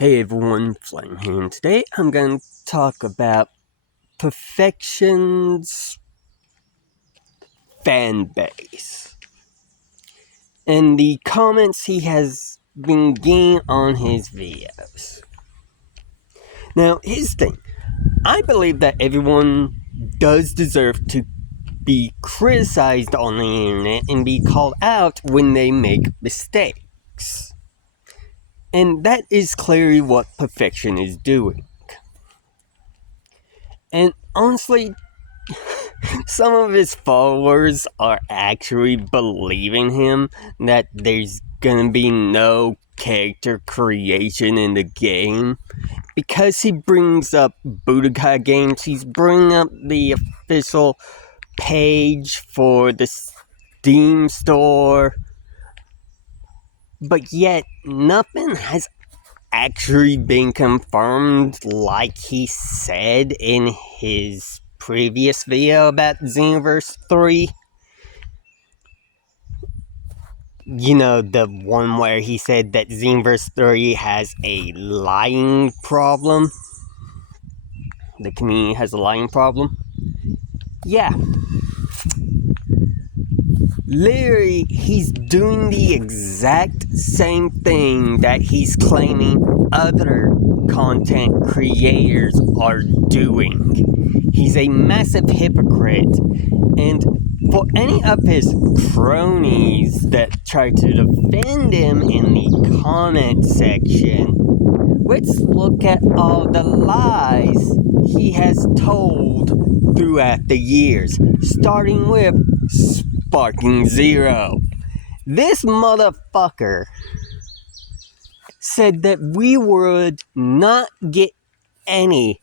Hey everyone, Flame here, and today I'm going to talk about Perfection's fan base and the comments he has been getting on his videos. Now, here's the thing. I believe that everyone does deserve to be criticized on the internet and be called out when they make mistakes. And that is clearly what Perfection is doing. And honestly, some of his followers are actually believing him that there's gonna be no character creation in the game because he brings up Budokai Games. He's bringing up the official page for the Steam store, but yet nothing has actually been confirmed like he said in his previous video about Xenoverse 3. You know, the one where he said that Xenoverse 3 has a lying problem. The community has a lying problem. Yeah. Literally, he's doing the exact same thing that he's claiming other content creators are doing. He's a massive hypocrite, and for any of his cronies that try to defend him in the comment section, let's look at all the lies he has told throughout the years, starting with Sparking Zero. This motherfucker said that we would not get any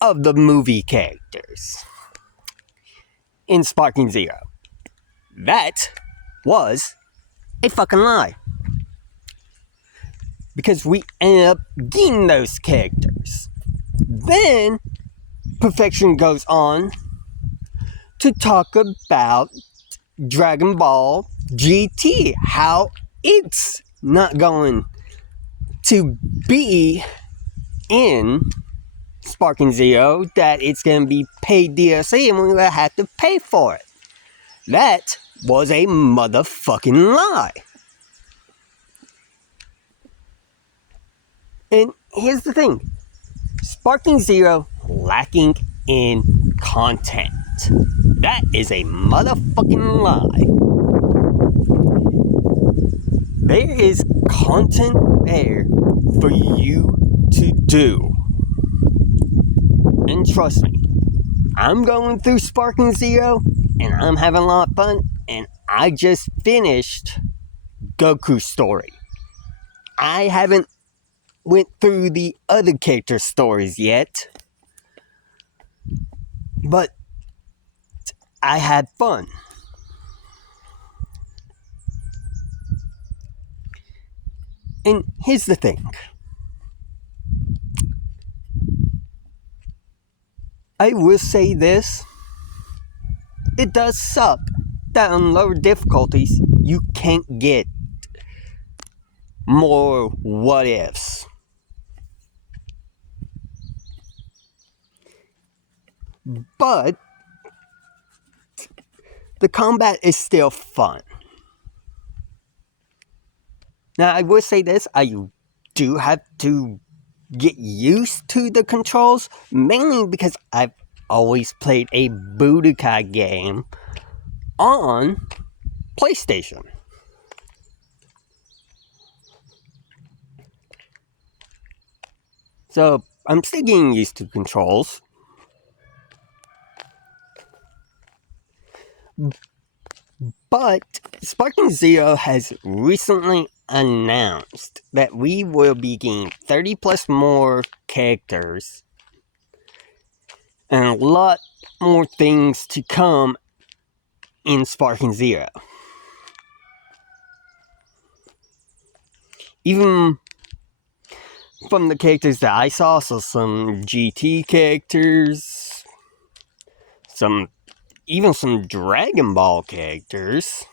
of the movie characters in Sparking Zero. That was a fucking lie. Because we ended up getting those characters. Then, Perfection goes on to talk about Dragon Ball GT, how it's not going to be in Sparking Zero, that it's going to be paid DLC and we're going to have to pay for it. That was a motherfucking lie. And here's the thing. Sparking Zero lacking in content. That is a motherfucking lie. There is content there for you to do. And trust me, I'm going through Sparking Zero and I'm having a lot of fun, and I just finished Goku's story. I haven't went through the other character stories yet, but I had fun. And here's the thing. I will say this. It does suck that on lower difficulties you can't get more what ifs. But the combat is still fun. Now, I will say this, I do have to get used to the controls, mainly because I've always played a Budokai game on PlayStation. So, I'm still getting used to controls. But Sparking Zero has recently announced that we will be getting 30 plus more characters and a lot more things to come in Sparking Zero. Even from the characters that I saw, so some GT characters, even some Dragon Ball characters.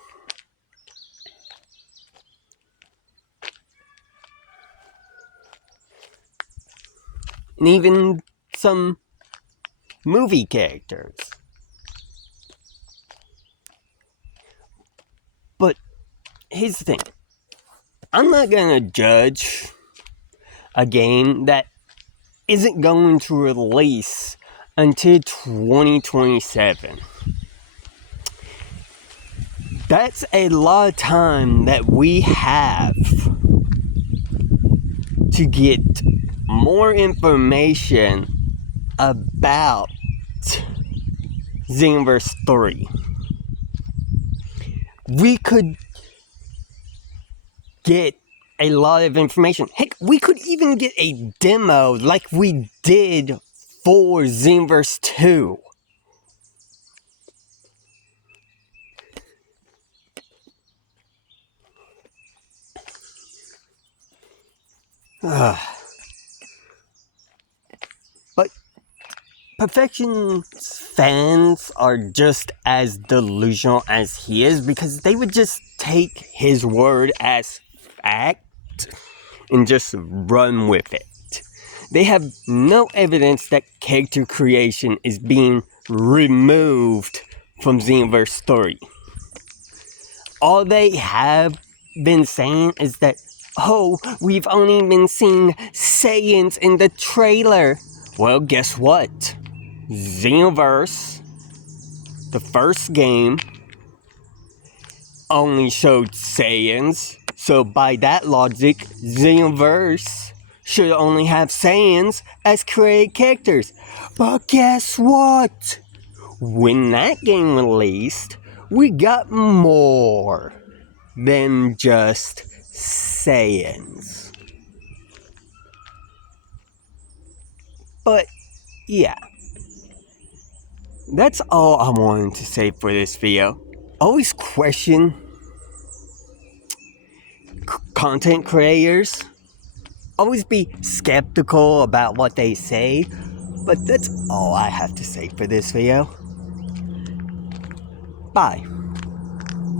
and even some movie characters. But here's the thing. I'm not gonna judge a game that isn't going to release until 2027. That's a lot of time that we have to get more information about Xenoverse 3. We could get a lot of information. Heck, we could even get a demo like we did for Xenoverse 2. But Perfection's fans are just as delusional as he is, because they would just take his word as fact and just run with it. They have no evidence that character creation is being removed from Xenoverse 3. All they have been saying is that, oh, we've only been seeing Saiyans in the trailer. Well, guess what? Xenoverse, the first game, only showed Saiyans. So by that logic, Xenoverse should only have Saiyans as created characters. But guess what? When that game released, we got more than just Saiyans. But yeah, that's all I wanted to say for this video. Always question content creators. Always be skeptical about what they say. But that's all I have to say for this video. Bye.